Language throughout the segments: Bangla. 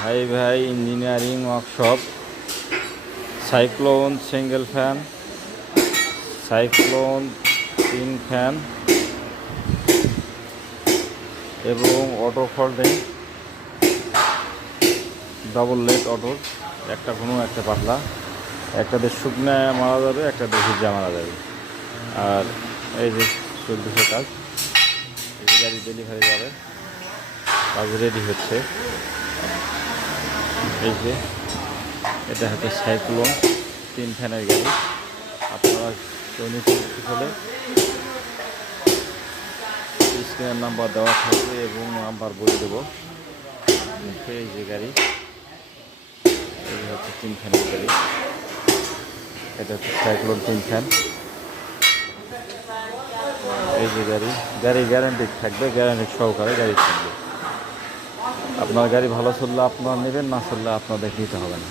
ভাই ভাই engineering workshop, cyclone single fan, cyclone 3 fan এবং auto folding double leg auto, একটা ঘন একটা পাতলা, একটাতে শুকনা মারা যাবে, একটাতে ভিজা মারা যাবে। আর এই যে চলতেছে কাজ, এই যে গাড়ি ডেলিভারি যাবে, কাজ রেডি হচ্ছে। এই যে এটা হচ্ছে সাইক্লোন 3 ফ্যানের গাড়ি। আপনারা কেউ নিতে হলে স্ক্রিনের নাম্বার দেওয়া থাকবে এবং নাম্বার বলে দেবো। এই যে গাড়ি, এই হচ্ছে 3 ফ্যানের গাড়ি, এটা হচ্ছে সাইক্লোন 3 ফ্যান। এই যে গাড়ি গ্যারান্টি থাকবে, গ্যারান্টি সহকারে গাড়ি থাকবে। আপনার গাড়ি ভালো চললে আপনারা নেবেন, না চললে আপনাদের নিতে হবে না।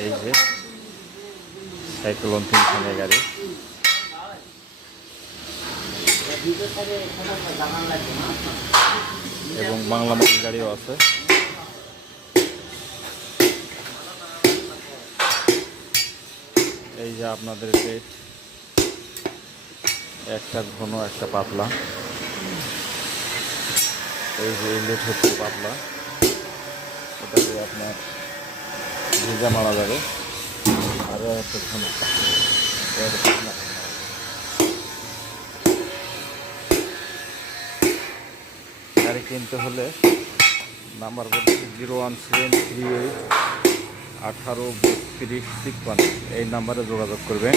এই যে সাইক্লোন 3 ফ্যানের গাড়ি, এবং বাংলা মাটির গাড়িও আছে। এই যে আপনাদের পেট, একটা ঘন একটা পাতলা। এই যে ইনলেট হচ্ছে পাতলা, এটাতে আপনার ভিজা মারা যাবে। আর একটা ঘন গাড়ি কিনতে হলে নাম্বার বলছি 01738 18 32 53, এই নাম্বারে যোগাযোগ করবেন।